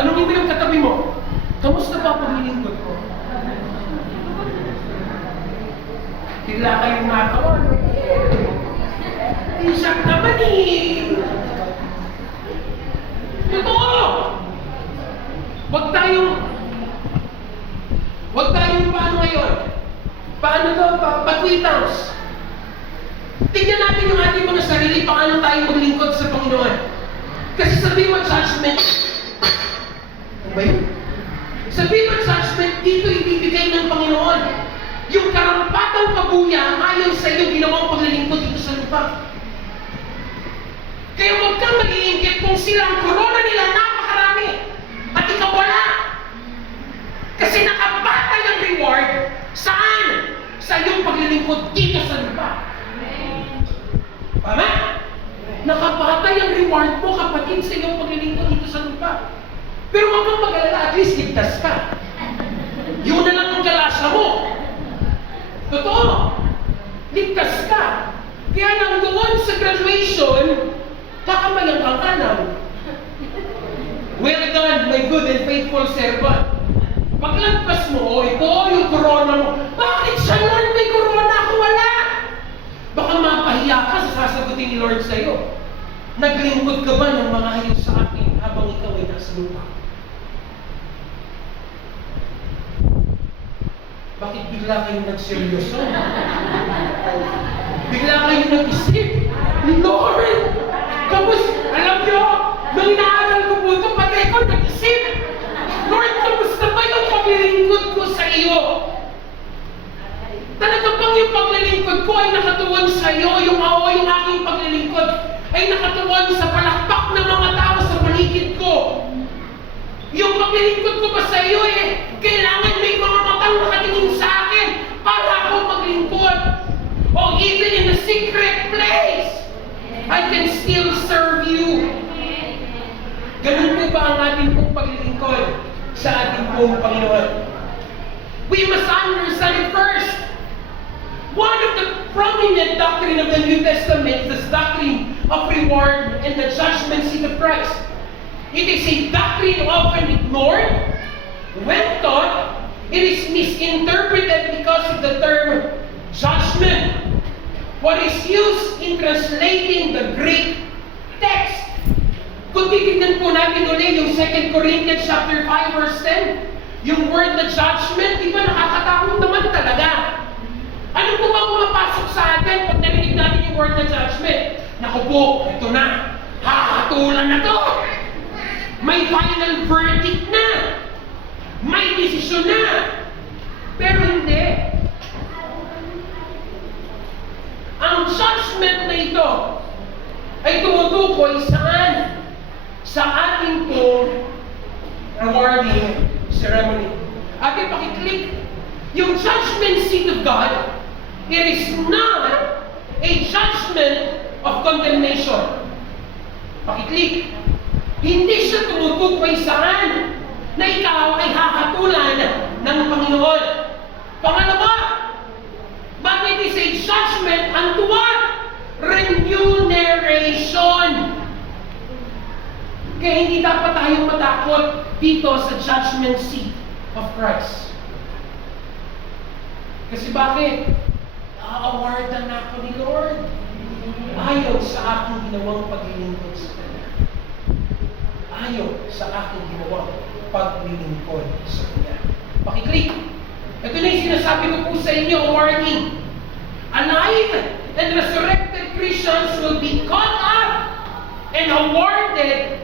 Tanungin mo yung katabi mo, kamusta ba paglilingkod ko? Bigla kayong natawa. Isak naman eh. Totoo! Huwag tayong paano ngayon? Paano to? Patwitams. Tignan natin yung ating mga sarili, paano tayo maglingkod sa Panginoon. Kasi sabihin mo judgment, ano ba yun? Sabihin mo judgment, dito ibibigay ng Panginoon. Yung karampatang pabuya, ayon sa iyo, ginawang paglilingkod dito sa lupa. Kaya huwag kang mag-iinggit kung sila ang corona nila, napakarami. At ikaw wala. Kasi nakabatay ang reward, saan? Sa iyong paglilingkod dito sa lupa. Tama? Nakabatay ang reward mo, kapatid, sa iyong paglilingkod dito sa lupa. Pero huwag kang mag-alala, at least ligtas ka. Yun na lang ang galasa mo. Totoo. Ligtas ka. Kaya nang doon sa graduation, kakamayang kang kanaw. Well done, my good and faithful servant. Paglagpas mo, ito yung corona mo. Bakit siya, Lord, may corona? Ako wala. Baka mapahiya ka sa sasagutin ni Lord sa iyo. Naglingkod ka ba ng mga hayop sa akin habang ikaw ay nasa lupa? Bakit bigla kayong nagseryoso? Bigla kayong nag-isip? Lord! Alam nyo, nung inaaral ko po ito, pati ko nag-isip. Lord, kamusta ba yung paglilingkod ko sa iyo? Talaga bang yung paglilingkod ko ay nakatuon sa iyo? Yung aking paglilingkod ay nakatuon sa palakpak ng mga tao sa paligid ko? Yung paglilingkod ko ba sa iyo kailangan may mga matang nakatingin sa akin para ako maglingkod? O even in a secret place, I can still serve you. Ganun po ba ang ating pong paglilingkod sa ating pong Panginoon? We must understand it first. One of the prominent doctrine of the New Testament is the doctrine of reward and the judgment seat of Christ. It is a doctrine often ignored. When taught, it is misinterpreted because of the term judgment. What is used in translating the Greek text. Kung titignan po natin ulit yung 2 Corinthians chapter 5 verse 10, yung word na judgment, di ba nakakatakot naman talaga? Ano po ba pumapasok sa atin pag narinig natin yung word na judgment? Naku po, ito na. Hahatulan na to. May final verdict na. May desisyon na. Pero hindi. Ang judgment na ito ay tumutukoy saan? Sa ating pong rewarding ceremony. Ating pakiclick. Yung judgment seat of God, it is not a judgment of condemnation. Pakiclick. Hindi siya tumutukoy saan na ikaw ay hahatulan ng Panginoon. Pangalawa, but it is a judgment unto what? Remuneration. Kaya hindi dapat tayong matakot dito sa judgment seat of Christ. Kasi bakit? A-awardan na ako ni Lord. Ayaw sa aking ginawang paglilingkod sa Kanya. Ayaw sa aking ginawang paglilingkod sa Kanya. Pakiclick. Ito na yung sinasabi ko po sa inyo, warning. Alive and resurrected Christians will be caught up and awarded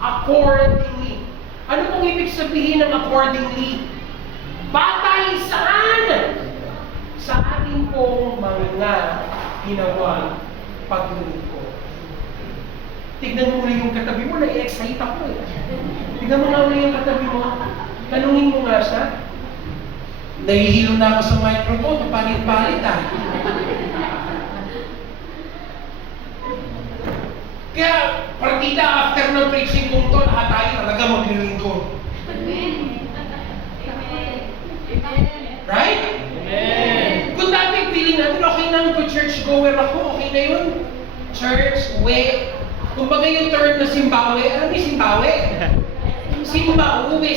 accordingly. Ano pong ibig sabihin ng accordingly? Batay saan? Sa ating pong mga ginawang paglilingkod. Tignan mo muna yung katabi mo, na-excite ako Tignan mo nga muna yung katabi mo. Tanungin mo nga siya. Nahihilo na ako sa microphone, papalit-palit Kaya, partida after ng preaching kong to, lahat tayo talaga maglilingkod. Right? Amen. Kung dati feeling natin, okay na kung church goer ako, okay na yun. Church, way. Kumbaga yung term na Zimbabwe, alam niyo Zimbabwe? Simba, uuwi,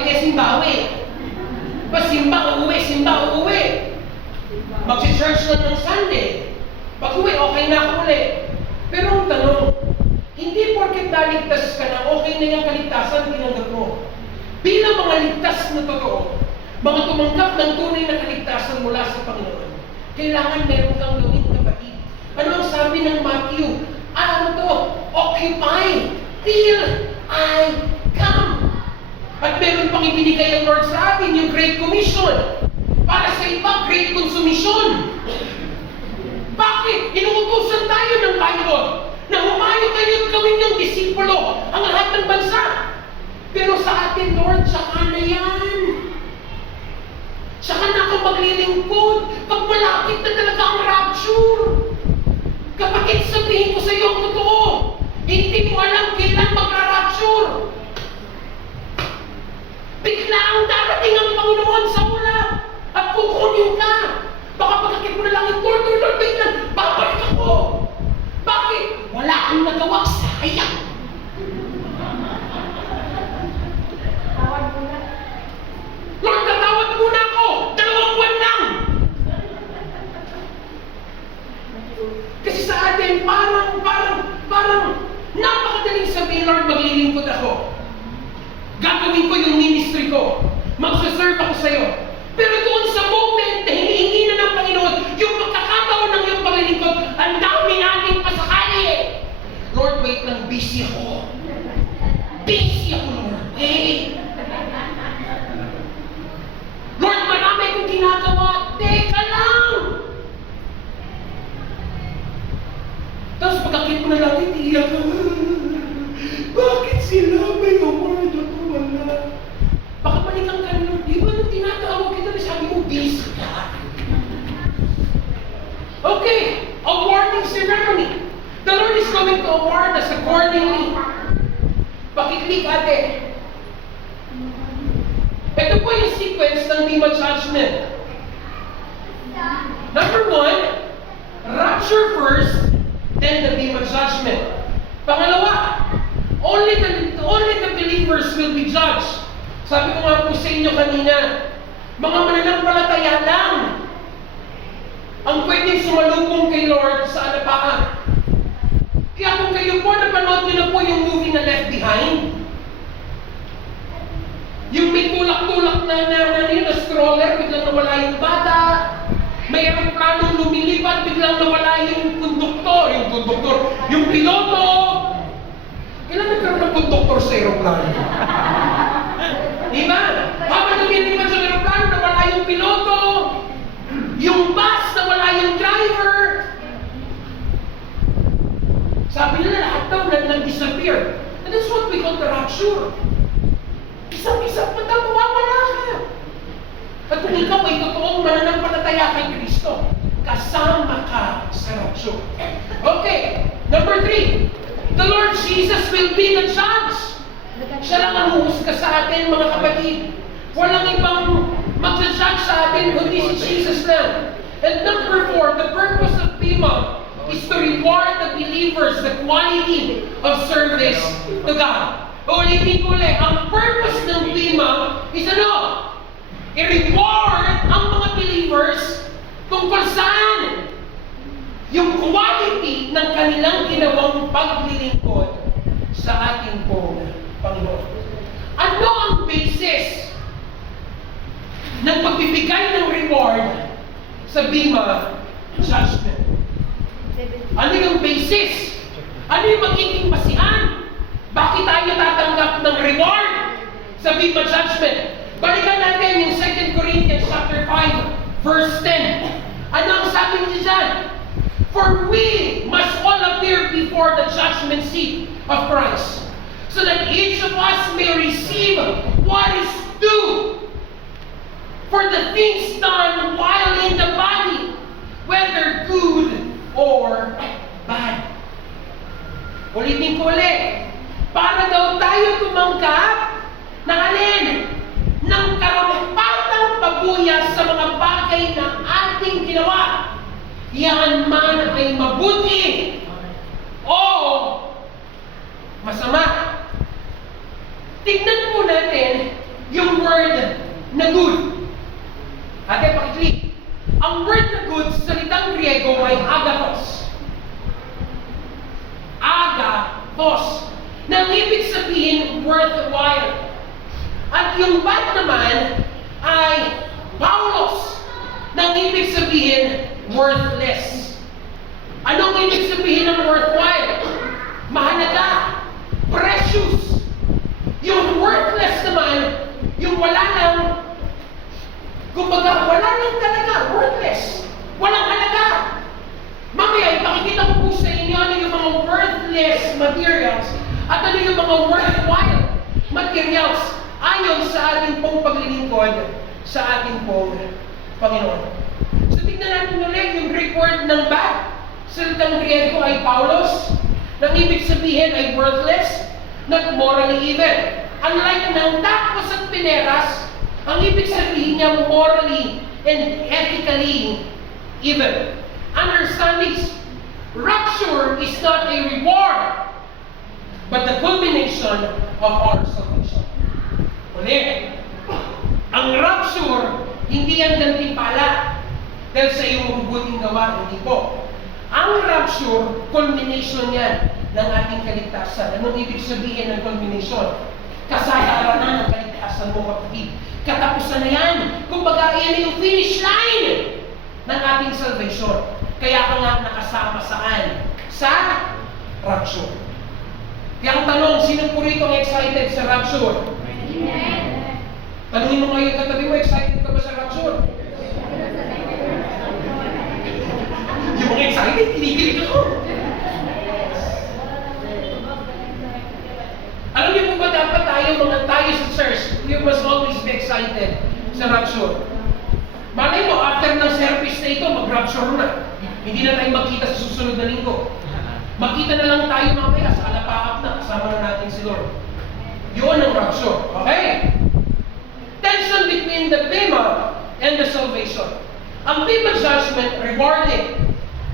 kaya simbawi. Pasimba, uuwi. Magsi-church lang ng Sunday. Pag-uwi, okay na ako ulit. Pero ang tanong, hindi porket naligtas ka na, okay na yung kaligtasan, tinanggap mo. Bilang mga ligtas na totoo, mga tumanggap ng tunay na kaligtasan mula sa Panginoon, kailangan meron kang gawin, kapatid. Ano ang sabi ng Matthew? Occupy till I come. At meron pang ibinigay ang Lord sa atin, yung Great Commission. Para sa iba, Great Consumption. Bakit? Inuutusan tayo ng Bible na humayo kayo at gawin yung disipulo ang lahat ng bansa. Pero sa atin, Lord, saka na yan. Saka na ako maglilingkod pag malapit na talaga ang rapture. Kapatid, sabihin ko sa iyo ang totoo, hindi mo alam kailan magra-rapture. Bigla ang darating ang Panginoon sa ulap at kukunin ka. Baka pagkakit mo na lang yung Lord, wait lang, babalik ako. Bakit? Wala akong nagawa, sayang. Lord, tatawad muna ako. 2 buwan lang. Kasi sa atin, parang napakadaling sabihin, Lord, maglilingkod ako. Gagawin ko yung ministry ko. Magsaserve ako sa'yo. Pero doon sa moment na hinihingi na ng Panginoon, yung pagkakataon ng iyong paglilingkod, ang dami natin pasakali eh. Lord, wait lang, busy ako. Lord. Wait. Lord, marami akong ginagawa. Teka lang. Tapos pagkakit ko na lang, iiyak ka. Bakit sila may award ako wala? Baka malikang ka nyo. Di ba nung tinatawag kita na sabi mo, busy ka? Okay, awarding ceremony. The Lord is going to award us accordingly. Pakiklik ate. Ito po yung sequence ng Bema Judgment. Number 1, rapture first, then the Bema Judgment. Pangalawa, only the believers will be judged. Sabi ko nga po sa inyo kanina, mga mananampalataya lang ang pwedeng sumalubong kay Lord sa alapaan. Kaya kung kayo po, napanood nyo na po yung movie na Left Behind, yung may tulak-tulak na stroller, biglang nawala yung bata, may aeroplanong lumilipad, biglang nawala yung konduktor, yung piloto. Kailan nagkaroon ng konduktor sa aeroplano? Diba? Habang lumilipad sa aeroplano, nawala yung piloto, yung bus, nawala yung driver. Sabi nila lahat daw nag-disappear. And that's what we call the rapture. Isang-isang mata, mawawala ka. At kung ikaw ay totoong mananampalataya kay Kristo, kasama ka sa rapture. Okay, number 3. The Lord Jesus will be the judge. Siya lang ang huhusga sa atin, mga kapatid. Walang ibang mag-judge sa atin, kundi si Jesus lang. And number 4, the purpose of Bema is to reward the believers the quality of service to God. Ulitin ko ulit, ang purpose ng Bema is ano? I-reward ang mga believers tungkol saan? Yung quality ng kanilang ginawang paglilingkod sa ating pong Panginoon. Ano ang basis ng pagbibigay ng reward sa Bema Judgment? Ano yung basis? Ano yung magiging basihan? Bakit tayo tatanggap ng reward sa Bema Judgment? Balikan natin yung 2 Corinthians chapter 5, verse 10. Ano ang sabi niya dyan? For we must all appear before the judgment seat of Christ, so that each of us may receive what is due for the things done while in the body, whether good or bad. Ulitin ko ulit. Para daw tayo tumanggap ng alin? Ng karapatang pagbuya sa mga bagay na ating ginawa. Yan man ay mabuti o masama. Tignan po natin yung word na good. Ate, pakiclick. Ang word na good sa salitang Griego ay agathos. Agathos. Na ang ibig sabihin, worthwhile. At yung bad naman ay paulos. Na ang ibig sabihin, worthless. Anong ibig sabihin ng worthwhile? Mahalaga. Precious. Yung worthless naman, yung wala lang, kumbaga, wala lang talaga, worthless. Walang halaga. Mamaya, ipakikita ko po sa inyo ano yung mga worthless materials at ano yung mga worthwhile materials ayon sa ating pong paglilingkod sa ating pong Panginoon. So, tignan natin ulit yung Greek word ng bad. Salitang Griego ay paulos. Nang ibig sabihin ay worthless, not morally evil. Unlike ng takos at pineras, ang ibig sabihin niya morally and ethically evil. Understand this. Rapture is not a reward, but the culmination of our salvation. Ulit, ang rapture, hindi yan gantimpala dahil sa iyong mabubuting gawa, hindi po. Ang rapture, culmination yan ng ating kaligtasan. Anong ibig sabihin ng culmination? Kasagaran na ng kaligtasan mo, kapatid. Katapusan na yan. Kumbaga, yan yung finish line ng ating salvation. Kaya ka nga nakasama saan? Sa rapture. Kaya ang tanong, sino po rito ang excited sa rapture? Amen. Tanungin mo ngayon katabi mo, excited ka ba sa rapture? Yung mga excited, kinikilig ako. Alam niyo po ba dapat tayo sa church, you must always be excited sa rapture. Malay mo, after ng service na ito, mag-rapture na. Hindi na tayo magkita sa susunod na linggo. Magkita na lang tayo mamaya sa alapaap na, kasama na natin si Lord. Yun ang rapture. Okay? Tension between the bema and the salvation. Ang bema judgment, rewarded.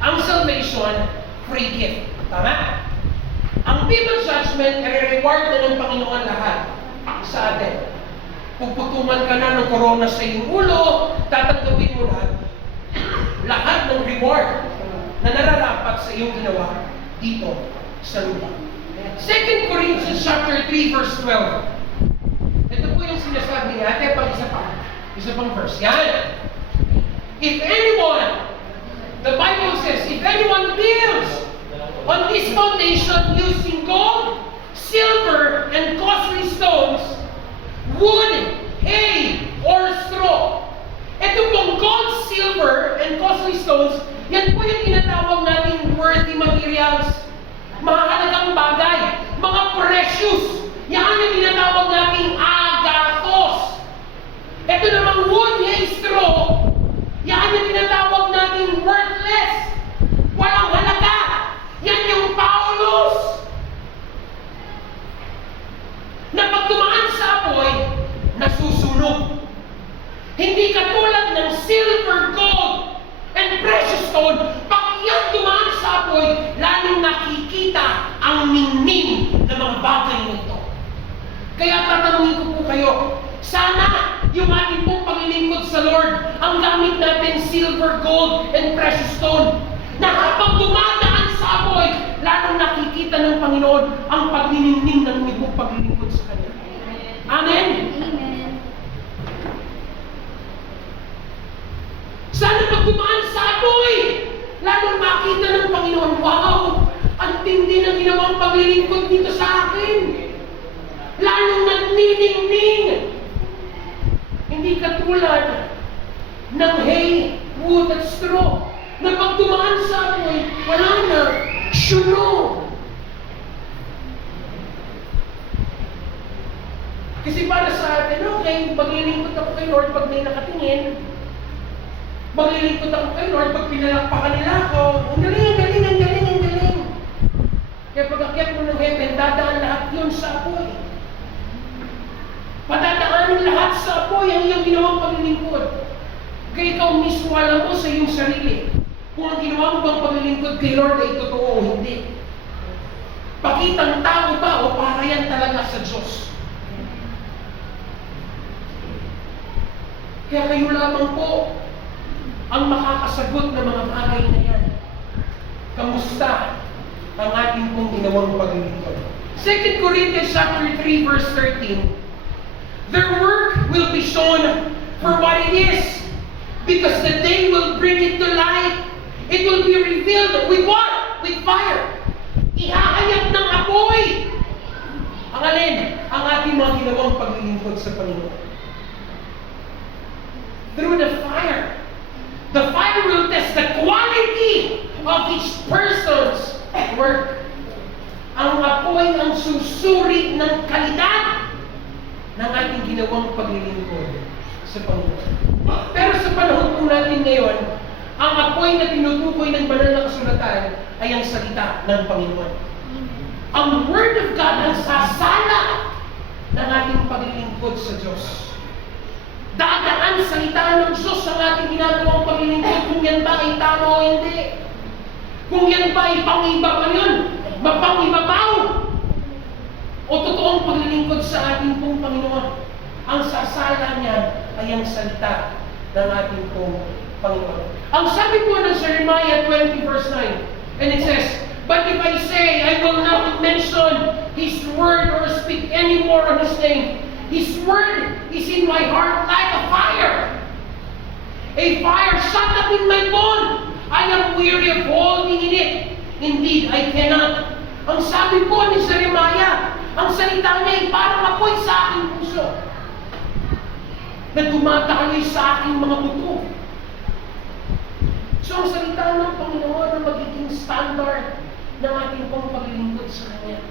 Ang salvation, free gift. Tama? Ang bema judgment, i-reward na ng Panginoon lahat sa atin. Puputuman ka na ng corona sa iyong ulo, tatanggapin mo lahat ng reward na nararapat sa iyong ginawa dito sa lupa. 2 Corinthians chapter 3 verse 12. Ito po yung sinasabi niya. Ate, isa pang verse. Yan. If anyone, the Bible says, if anyone builds on this foundation using gold, silver, and costly stones, wood, hay, or straw. Ito pong gold, silver, and costly stones, yan po yung tinatawag nating worthy materials. Mahalagang bagay, mga precious. Yan yung tinatawag nating agathos. Ito namang wood, hay, straw, yan yung tinatawag nating worthless. Walang halaga. Yan yung paulos. Na pag tumaan sa apoy, nasusunog. Hindi katulad ng silver, gold, and precious stone. Pag yan tumaan sa apoy, lalong nakikita ang ningning ng mga bagay nito. Kaya tatanungin ko po kayo, sana yung ating pong paglilingkod sa Lord, ang gamit natin silver, gold, and precious stone, na habang dumadaan sa apoy, lalong nakikita ng Panginoon ang pagniningning ng ating pong paglilingkod sa Kanya. Amen? Amen. Sana pag dumaan sa apoy, lalong makita ng Panginoon, wow, ang tindi ng ginawang paglilingkod dito sa akin. Lalong nagniningning. Hindi katulad ng hay, wood, at straw, na pag dumaan sa apoy, wala na, sunog. Kasi para sa atin, okay, maglilingkod ako kay Lord pag may nakatingin. Maglilingkod ako kay Lord pag pinalakpakan nila ako. Ang galing, ang galing, ang galing, ang galing. Kaya pag akyat mo ng heaven, dadaan lahat yun sa apoy. Patadaanin lahat sa apoy ang iyong ginawang paglilingkod. Kaya ikaw mismo alam mo sa iyong sarili kung ang ginawa mo bang paglilingkod kay Lord ay totoo o hindi. Pakitang tao ba o para yan talaga sa Diyos? Kaya kayo lamang po ang makakasagot ng mga bagay na yan. Kamusta ang ating pong ginawang paglilingkod? 2 Corinthians chapter 3 verse 13. Their work will be shown for what it is, because the day will bring it to light. It will be revealed with what? With fire. Ihahayag ng apoy. Ang alin? Ang ating mga ginawang paglilingkod sa Panginoon. Through the fire. The fire will test the quality of each person's work. Ang apoy ang susuri ng kalidad ng ating ginawang paglilingkod sa Panginoon. Pero sa panahon po natin ngayon, ang apoy na tinutukoy ng banal na kasulatan ay ang salita ng Panginoon. Ang Word of God ang sasala ng ating paglilingkod sa Diyos. Dadaan salita ng Diyos ang ating ginagawang paglilingkod kung yan ba ay tama o hindi. Kung yan ba ay pang-iba pa yun, mapang-ibabaw, o totoong paglilingkod sa ating pong Panginoon. Ang sasala niya ay ang salita ng ating pong Panginoon. Ang sabi po ng Jeremiah 20 verse 9, and it says, "But if I say I will not mention His word or speak any more on His name, His word is in my heart like a fire shut up in my bone. I am weary of holding in it. Indeed, I cannot." Ang sabi po ni Jeremiah, ang salita niya ay parang apoy sa aking puso na dumadaloy sa aking mga buto. So, ang salita ng Panginoon na magiging standard ng ating pong paglilingkod sa Kanya.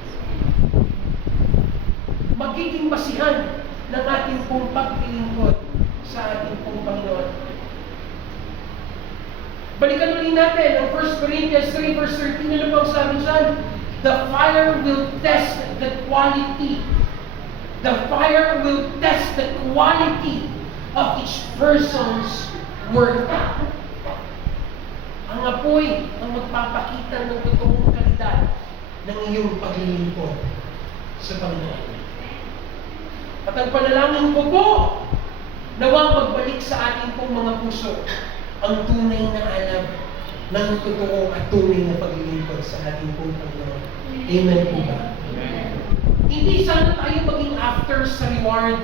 Magiging basihan ng ating pong paglilingkod sa ating pong Panginoon. Balikan ulit natin ang 1 Corinthians 3 verse 13. Ano bang sabi dyan? The fire will test the quality. The fire will test the quality of each person's work. Ang apoy ang magpapakita ng totoong kalidad ng iyong paglilingkod sa Panginoon. At ang panalangin ko po, nawang magbalik sa ating pong mga puso ang tunay na alam ng totoo at tunay na paglilingkod sa ating pong Panginoon. Amen po ba? Amen. Hindi sana tayo maging after sa reward,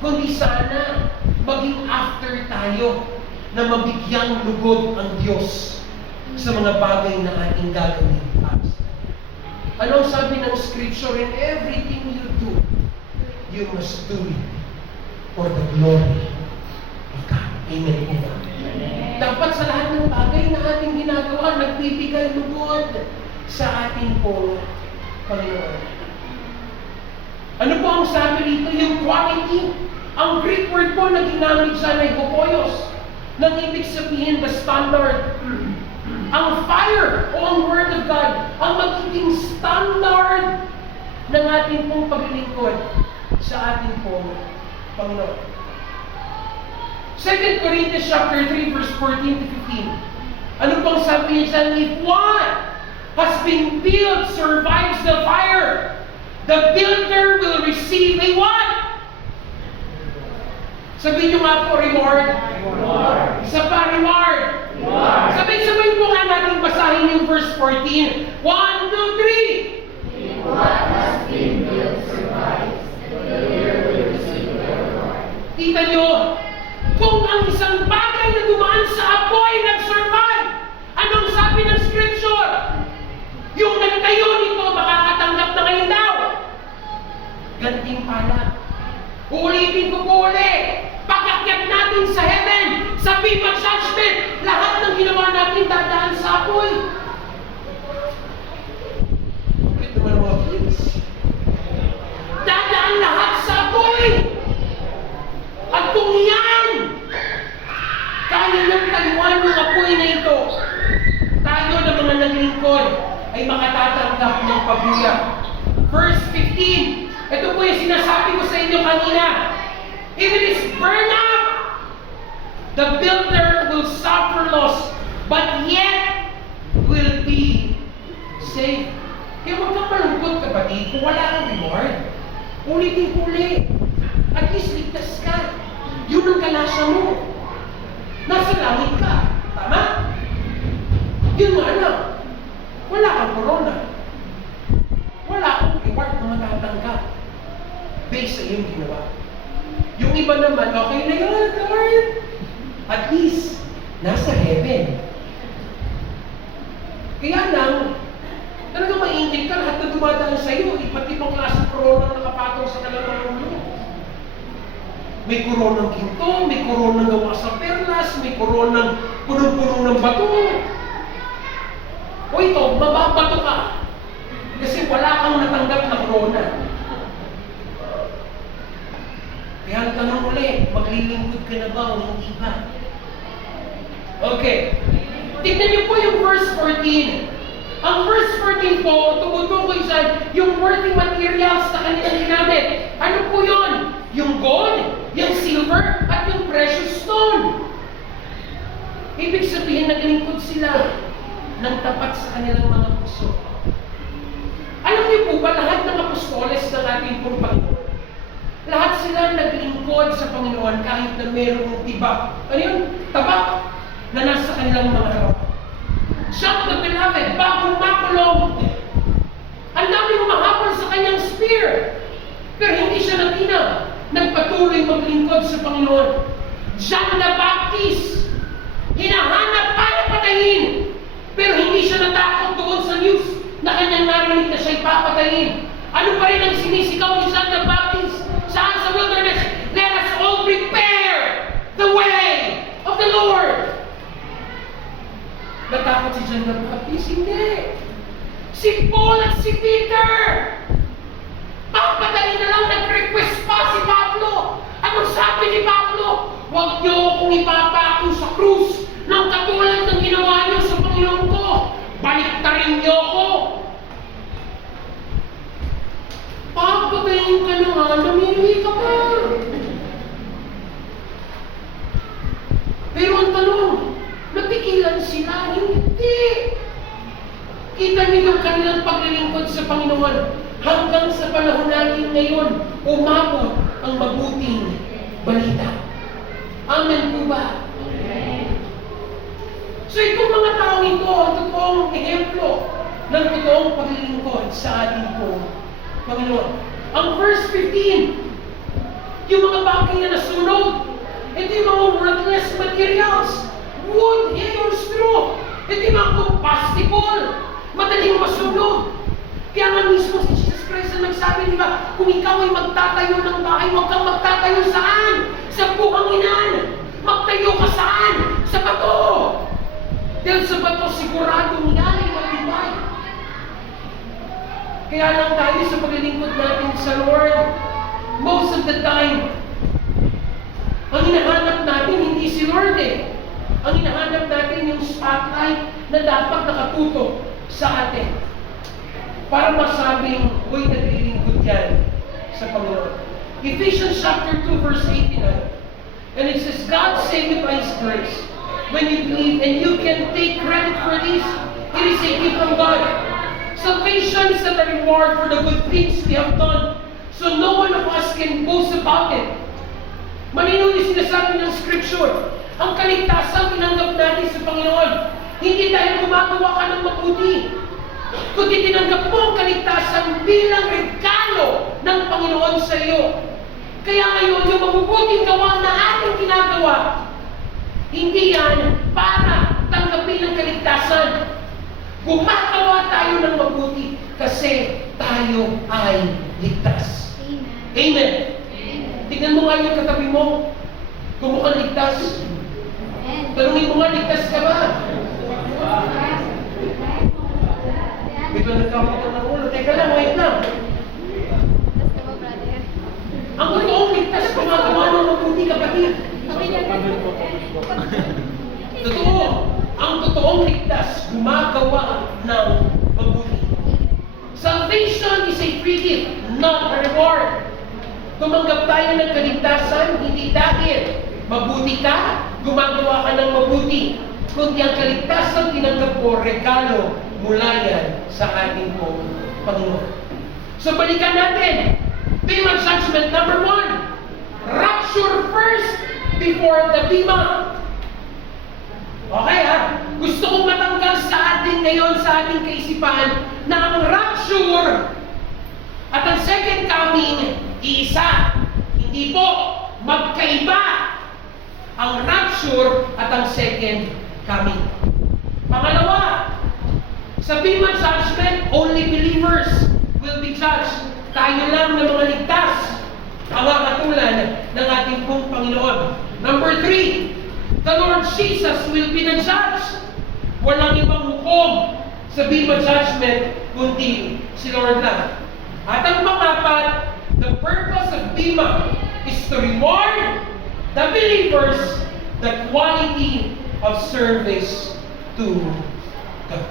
kundi sana maging after tayo na mabigyang lugod ang Diyos sa mga bagay na ating gagawin. Anong sabi ng Scripture? In everything you do, you must do it for the glory of God. Amen po ba? Dapat sa lahat ng bagay na ating ginagawa, nagbibigay lugod sa ating pong Panginoon. Ano po ang sabi dito? Yung quality. Ang Greek word po na ginamit dyan ay hupoyos. Nang ibig sabihin, the standard. Ang fire o ang Word of God, ang magiging standard ng ating pong paglilingkod sa ating pong Panginoon. 2 Corinthians chapter 3 verse 14 to 15. Ano pang sabi niya dyan? If one has been built, survives the fire, the builder will receive a what? Sabihin nyo nga po, reward. Isa pa, reward. Sabay-sabay po nga natin basahin yung verse 14. 1, 2, 3. If what has been built survives, the builder will receive the reward. Kita nyo, kung ang isang bagay na dumaan sa apoy nag-survive, anong sabi ng Scripture? Yung nagtayo nito, makakatanggap na ngayon daw. Ganting pala. Ulitin ko po ulit. Pag-akyat natin sa heaven, sa Viva Judgment, lahat ng ginawa natin dadaan sa apoy. Bakit naman mga kids? Dadaan lahat sa apoy. At kung yan, kaya ng tayuan ng apoy na ito, tayo na mga naglingkod ay makatatanggap ng pabuya. Verse 15. Ito po yung sinasabi ko sa inyo kanina. If it is burned up, the builder will suffer loss, but yet will be saved. Kaya huwag kang malungkot, kapatid, kung wala kang reward. Ulitin ko ulit. At least ligtas ka. Yun ang kalasya mo. Nasa langit ka. Tama? Yun nga lang. Wala kang corona. Wala akong reward na matatanggap based sa iyong ginawa. Yung iba naman, okay na yun, Lord. At least, nasa heaven. Kaya lang, talagang mainggit ka lahat na dumadaan sa iyo. Iba't ibang klaseng corona na nakapatong sa kalamangan mo. May koronang ginto, may koronang gawa sa perlas, may koronang punong-puno ng bato. O ito, mababato ka. Kasi wala kang natanggap na corona. Kaya ang tanong ulit, maglilingkod ka na ba o hindi ba? Okay. Tignan niyo po yung verse 14. Ang verse 14 po, tumutukoy dyan yung working materials na kanilang ginamit. Ano po yun? Yung gold, yung silver, at yung precious stone. Ibig sabihin, naglingkod sila ng tapat sa kanilang mga puso. Alam niyo po ba, lahat ng apostoles ng ating pong Panginoon, lahat sila naglingkod sa Panginoon kahit na mayroong tibak. Ano yun? Tabak na nasa kanilang mga harapan. John the Beloved, bagong makulong. Ang dami humahapon sa kanyang spear. Pero hindi siya natinag. Nagpatuloy maglingkod sa Panginoon. John the Baptist, hinahanap para patayin. Pero hindi siya natakot doon sa news na kanyang narinig na siya'y papatayin. Ano pa rin ang sinisigaw ni John the Baptist? Saan sa wilderness? Let us all prepare the way of the Lord. Natakot si John the Baptist? Hindi. Si Paul at si Peter. Papatayin na lang, nag-request pa si Pablo. Anong sabi ni Pablo? Huwag niyo akong ipapako sa krus ng katulad ng ginawa niyo sa Panginoon ko. Baliktarin niyo ako. Papatayin ka na nga, namili ka pa. Pero ang tanong, napigilan sila? Hindi. Kita niyo yung kanilang paglilingkod sa Panginoon. Hanggang sa panahon natin ngayon, umabot ang mabuting balita. Amen po ba? So itong mga taong ito, ang totoong ehemplo ng totoong paglilingkod sa ating po Panginoon. Ang verse 15, yung mga bagay na nasunog, ito yung mga worthless materials, wood, hay, or straw. Ito yung mga combustible, madaling masunog. Kaya nga mismo si Jesus Christ na nagsabi, di ba, kung ikaw ay magtatayo ng bahay, huwag kang magtatayo saan? Sa buhanginan. Magtayo ka saan? Sa bato. Dahil sa bato, siguradong yan ay matibay. Kaya lang tayo sa paglilingkod natin sa Lord, most of the time, ang hinahanap natin hindi si Lord eh. Ang hinahanap natin yung spotlight na dapat nakatutok sa atin. Para masabing, uy, naglilingkod yan sa Panginoon. Ephesians chapter 2, verse 89. And it says, God saved you by His grace. When you believe, and you can take credit for this, it is a gift from God. Salvation is not a reward for the good things we have done. So no one of us can boast about it. Malinaw yung sinasabi ng Scripture. Ang kaligtasan tinanggap natin sa Panginoon. Hindi dahil gumagawa ka ng mabuti, kundi tinanggap mo ang kaligtasan bilang regalo ng Panginoon sa iyo. Kaya ngayon, yung mabubuting gawa na ating ginagawa, hindi yan para tanggapin ang kaligtasan. Gumagawa tayo ng mabuti kasi tayo ay ligtas. Amen. Tingnan mo nga yung katabi mo, kung mukhang ligtas. Tanungin mo nga, ligtas ka ba? Ito nagkakaroon ng ulo. Teka lang, wait lang. Ang totoong ligtas, gumagawa ng mabuti, kapatid. Totoo. Ang totoong ligtas, gumagawa ng mabuti. Salvation is a free gift, not a reward. Tumanggap tayo ng kaligtasan, hindi dahil mabuti ka, gumagawa ka ng mabuti. Kundi ang kaligtasan tinanggap ko, regalo mula yan sa ating pong Panginoon. So balikan natin. Theme of judgment number 1. Rapture first, before the bima. Okay gusto kong matanggal sa atin ngayon, sa ating kaisipan, na ang rapture at ang second coming, isa. Hindi po, magkaiba ang rapture at ang second coming. Pangalawa, sa Bema Judgment, only believers will be judged. Tayo lang na mga ligtas ang kakatulan ng ating pong Panginoon. Number 3, the Lord Jesus will be the judge. Walang ibang hukom sa Bema Judgment kundi si Lord lang. At ang pang-apat, the purpose of Bema is to reward the believers the quality of service to God.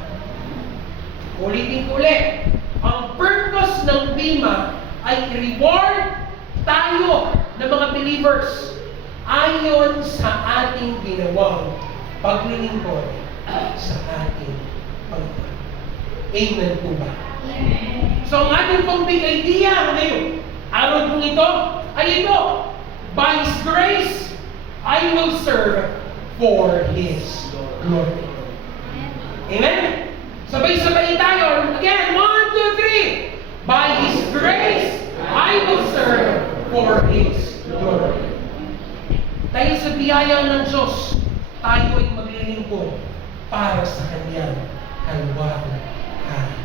Ulitin ko ulit. Ang purpose ng Bema ay reward tayo ng mga believers ayon sa ating ginawang paglilingkod sa ating Panginoon. Amen po ba? So ang ating pong big idea ngayon, araw pong ito, ay ito. By His grace, I will serve for His glory. Amen? Sabay-sabay tayo. Again, 1, 2, 3. By His grace, I will serve for His glory. Dahil sa biyaya ng Diyos, tayo ay maglilingkod para sa Kanyang kalwang hatian.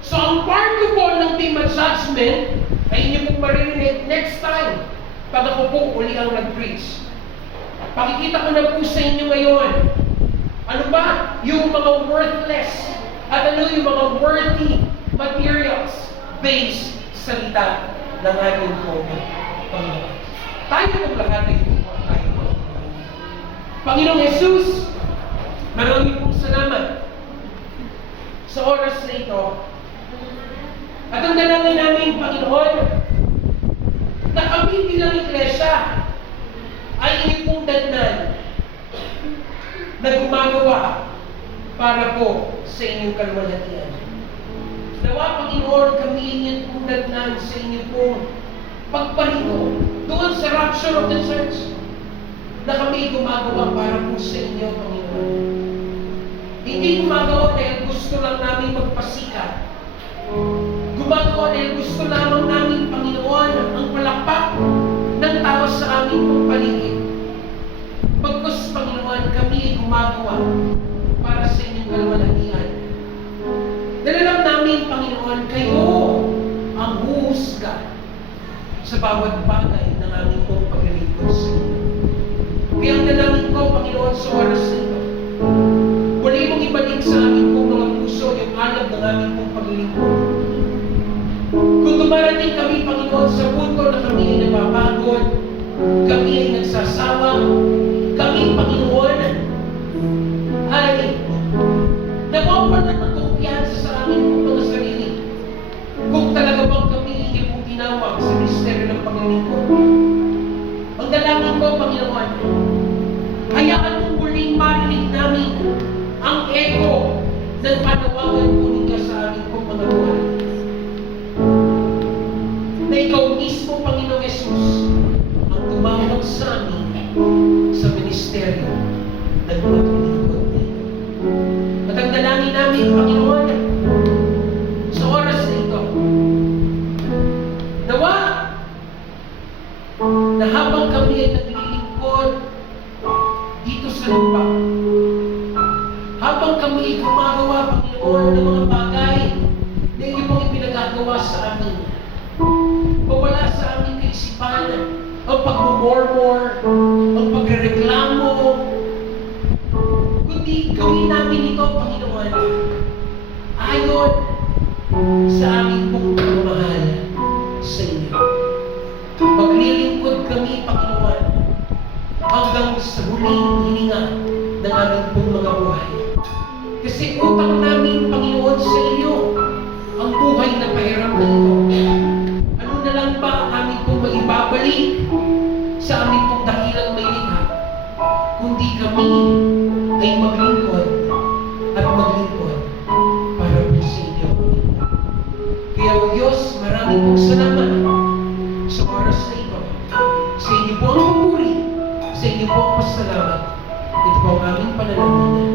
So, ang part ko po ng Bema Judgment ay inyo pong maririnig next time pag ako po uli ang nag-preach. Pakikita ko na po sa inyo ngayon. Ano ba? Yung mga worthless at ano yung mga worthy materials based sa salita ng ating Panginoon. Tayo pong lahat ay pupuan tayo. Panginoong Jesus, maraming pong salamat sa oras na ito. At ang dalangin namin, Panginoon, na kami bilang iglesia ay inyong pong datnan na gumagawa para po sa inyong kalwalhatian. Nawa, Panginoon, kami inyong pong datnan sa inyong pong pagpalino doon sa rapture of the church na kami gumagawa para po sa inyo, Panginoon. Hindi gumagawa dahil gusto lang namin magpasikat. Gumagawa dahil gusto lamang namin, Panginoon, ang palakpak ng tao sa aming pong paligid. Pagkus, Panginoon, kami ay gumagawa para sa inyong kalwalhatian. Dahil alam namin, Panginoon, kayo ang huhusga sa bawat bagay ng aming pong paglilingkod sa inyo. Kaya ang dalangin ko, Panginoon, sa oras na ito, muli mong ibalik sa aming pong mga puso yung alab ng aming pong paglilingkod. Kung dumarating kami, Panginoon, sa punto na kami ay napapagod, kami ay nagsasawa, kami, Panginoon, ay nawawalan ng kumpiyansa sa aming pong mga sarili. Kung talaga bang kami hindi pong tinawag sa misteryo ng paglilingkod. Ang dalangin ko, Panginoon, hayaan mong muling marinig namin ang echo ng panawagan po ninyo sa aming pong mga buhay. Na ikaw mismo, Panginoong Jesus, ang tumawag sa amin sa ministeryo ng paglilingkod ninyo. At ang dalangin namin, Panginoon, sa oras na ito, nawa na habang kami ay naglilingkod dito sa lupa, habang kami ay gumagawa, Panginoon, ng mga bagay na iyo pong ipinagagawa sa amin, mawala sa aming kaisipan ang pagmumormor, ang pagrereklamo, kundi gawin namin ito, Panginoon, ayon sa aming pong pagmamahal sa inyo. Maglilingkod kami, Panginoon, hanggang sa huling hininga ng aming pong mga buhay. Kasi utang namin, Panginoon, sa iyo ang buhay na pahiram na ito. Ano na lang ba ang aming pong maibabalik sa aming pong dakilang may likha, kundi kami ay maglingkod at maglingkod para po sa inyo, Panginoon. Kaya, O Diyos, maraming pong salamat sa oras na ito. po ang pupuri. Sa inyo po ang pasalamat. Ito po ang aming panalangin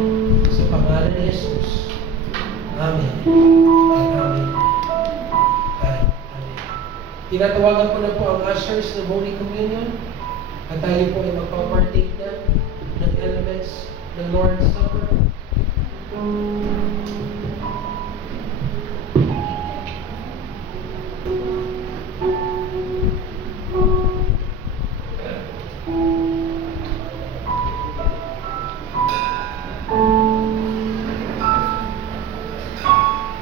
sa pangalan ni Jesus. Amen. At amen. At amen. Tinatawagan ko na po ang ushers ng Holy Communion at tayo po ay magpapartake na ng elements ng Lord's Supper.